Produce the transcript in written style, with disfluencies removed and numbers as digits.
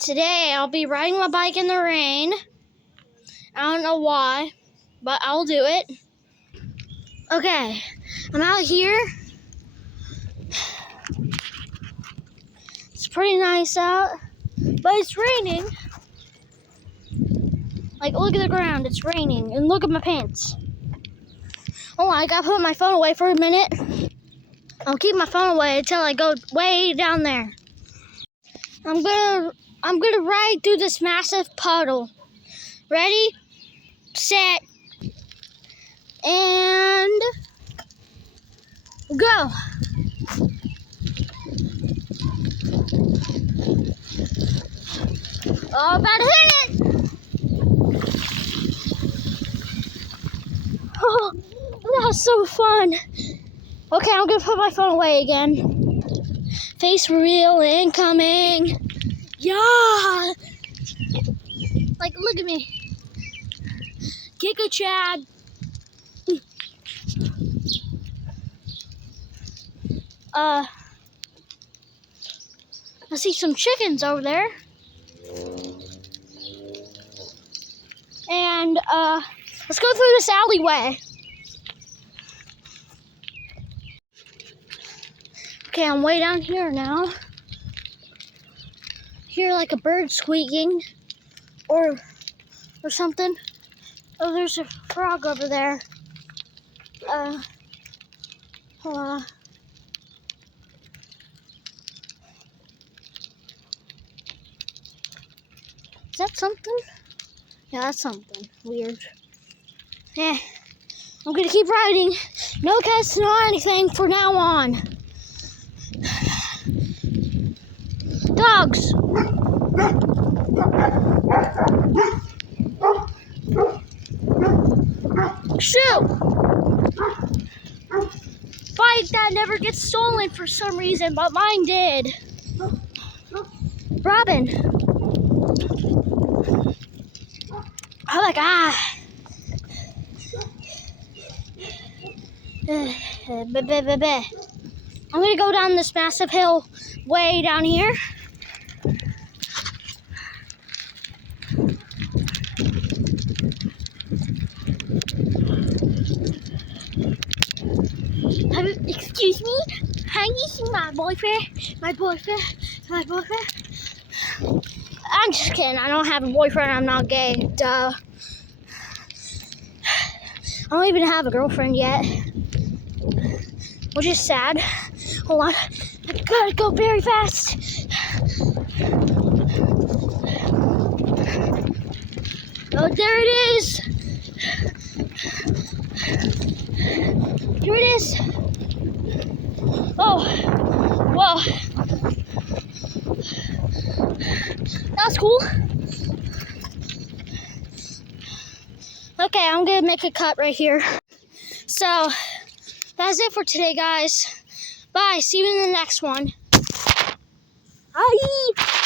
Today I'll be riding my bike in the rain. I don't know why, but I'll do it. Okay, I'm out here. It's pretty nice out, but it's raining. Like, look at the ground, it's raining, and look at my pants. Oh, I gotta put my phone away for a minute. I'll keep my phone away until I go way down there. I'm gonna ride through this massive puddle. Ready, set, and go. Oh, about to hit it! Oh, that was so fun. Okay, I'm gonna put my phone away again. Face reveal incoming. Yeah! Like, look at me. Kick a Chad. I see some chickens over there. And, let's go through this alleyway. Okay, I'm way down here now. Hear like a bird squeaking or something. Oh, there's a frog over there. Hold on. Is that something? Yeah, that's something weird. Yeah, I'm gonna keep riding. No cats, no anything for now on. Dogs. Shoot! Bike that never gets stolen for some reason, but mine did. Robin. Oh my God. I'm gonna go down this massive hill way down here. Excuse me? Have you seen my boyfriend? My boyfriend? I'm just kidding. I don't have a boyfriend. I'm not gay. Duh. I don't even have a girlfriend yet. Which is sad. Hold on. I gotta go very fast. Oh, there it is. Here it is. Oh, whoa. That's cool. Okay, I'm gonna make a cut right here. So, that's it for today, guys. Bye. See you in the next one. Bye.